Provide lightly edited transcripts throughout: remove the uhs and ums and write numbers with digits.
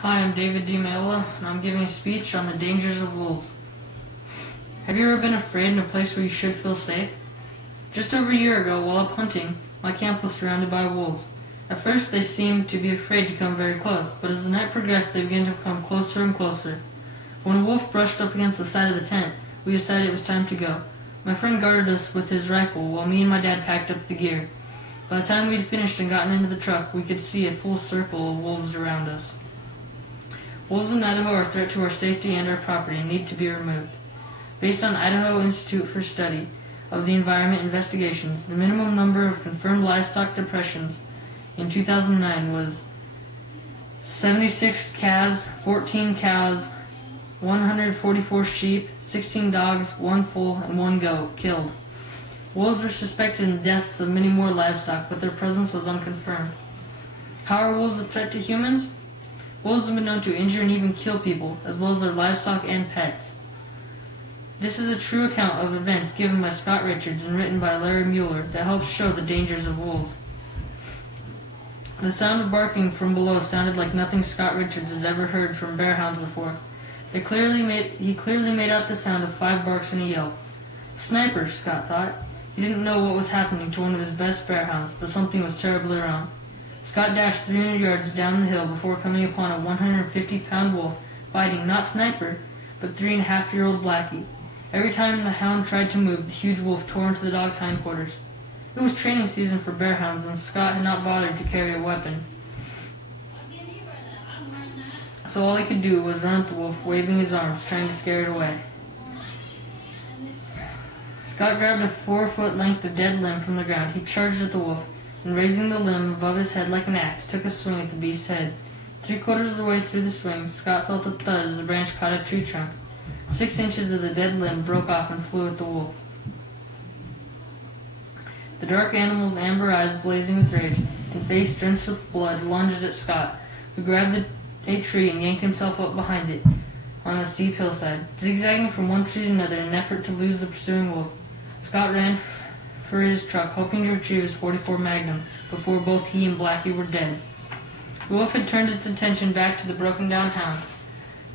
Hi, I'm David D. Mela, and I'm giving a speech on the dangers of wolves. Have you ever been afraid in a place where you should feel safe? Just over a year ago, while up hunting, my camp was surrounded by wolves. At first, they seemed to be afraid to come very close, but as the night progressed, they began to come closer and closer. When a wolf brushed up against the side of the tent, we decided it was time to go. My friend guarded us with his rifle, while me and my dad packed up the gear. By the time we had finished and gotten into the truck, we could see a full circle of wolves around us. Wolves in Idaho are a threat to our safety and our property and need to be removed. Based on Idaho Institute for Study of the Environment investigations, the minimum number of confirmed livestock depressions in 2009 was 76 calves, 14 cows, 144 sheep, 16 dogs, 1 foal, and 1 goat killed. Wolves are suspected in deaths of many more livestock, but their presence was unconfirmed. How are wolves a threat to humans? Wolves have been known to injure and even kill people, as well as their livestock and pets. This is a true account of events given by Scott Richards and written by Larry Mueller that helps show the dangers of wolves. The sound of barking from below sounded like nothing Scott Richards has ever heard from bear hounds before. He clearly made out the sound of 5 barks and a yelp. Sniper, Scott thought. He didn't know what was happening to one of his best bear hounds, but something was terribly wrong. Scott dashed 300 yards down the hill before coming upon a 150-pound wolf biting not Sniper, but 3.5-year-old Blackie. Every time the hound tried to move, the huge wolf tore into the dog's hindquarters. It was training season for bear hounds, and Scott had not bothered to carry a weapon. So all he could do was run at the wolf, waving his arms, trying to scare it away. Scott grabbed a 4-foot length of dead limb from the ground. He charged at the wolf, and raising the limb above his head like an axe, took a swing at the beast's head. 3/4 of the way through the swing, Scott felt a thud as the branch caught a tree trunk. 6 inches of the dead limb broke off and flew at the wolf. The dark animal's amber eyes blazing with rage and face drenched with blood lunged at Scott, who grabbed a tree and yanked himself up behind it on a steep hillside, zigzagging from one tree to another in an effort to lose the pursuing wolf. Scott ran for his truck, hoping to retrieve his .44 Magnum before both he and Blackie were dead. The wolf had turned its attention back to the broken-down hound.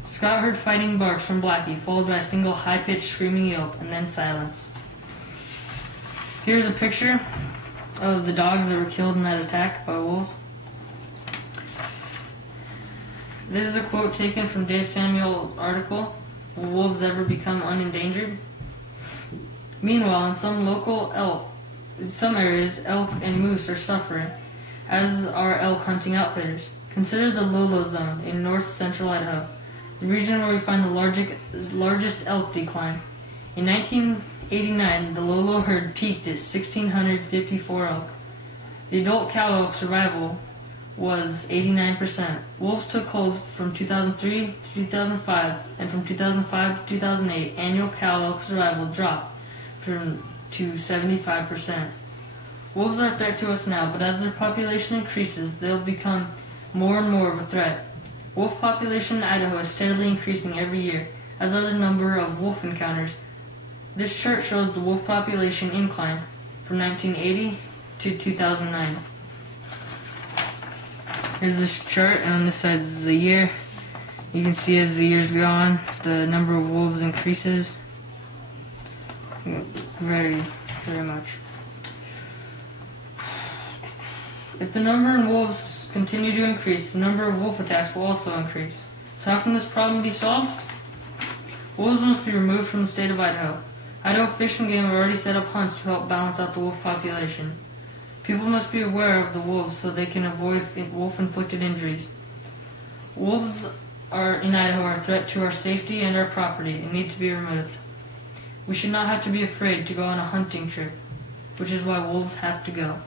Scott heard fighting barks from Blackie, followed by a single high-pitched screaming yelp, and then silence. Here's a picture of the dogs that were killed in that attack by wolves. This is a quote taken from Dave Samuel's article, Will Wolves Ever Become Unendangered? Meanwhile, in some areas, elk and moose are suffering, as are elk hunting outfitters. Consider the Lolo Zone in north-central Idaho, the region where we find the largest elk decline. In 1989, the Lolo herd peaked at 1,654 elk. The adult cow elk survival was 89%. Wolves took hold from 2003 to 2005, and from 2005 to 2008, annual cow elk survival dropped to 75%. Wolves are a threat to us now, but as their population increases, they'll become more and more of a threat. Wolf population in Idaho is steadily increasing every year, as are the number of wolf encounters. This chart shows the wolf population incline from 1980 to 2009. Here's this chart, and on this side is the year. You can see as the years go on, the number of wolves increases very, very much. If the number of wolves continue to increase, the number of wolf attacks will also increase. So how can this problem be solved? Wolves must be removed from the state of Idaho. Idaho Fish and Game have already set up hunts to help balance out the wolf population. People must be aware of the wolves so they can avoid wolf-inflicted injuries. Wolves in Idaho are a threat to our safety and our property and need to be removed. We should not have to be afraid to go on a hunting trip, which is why wolves have to go.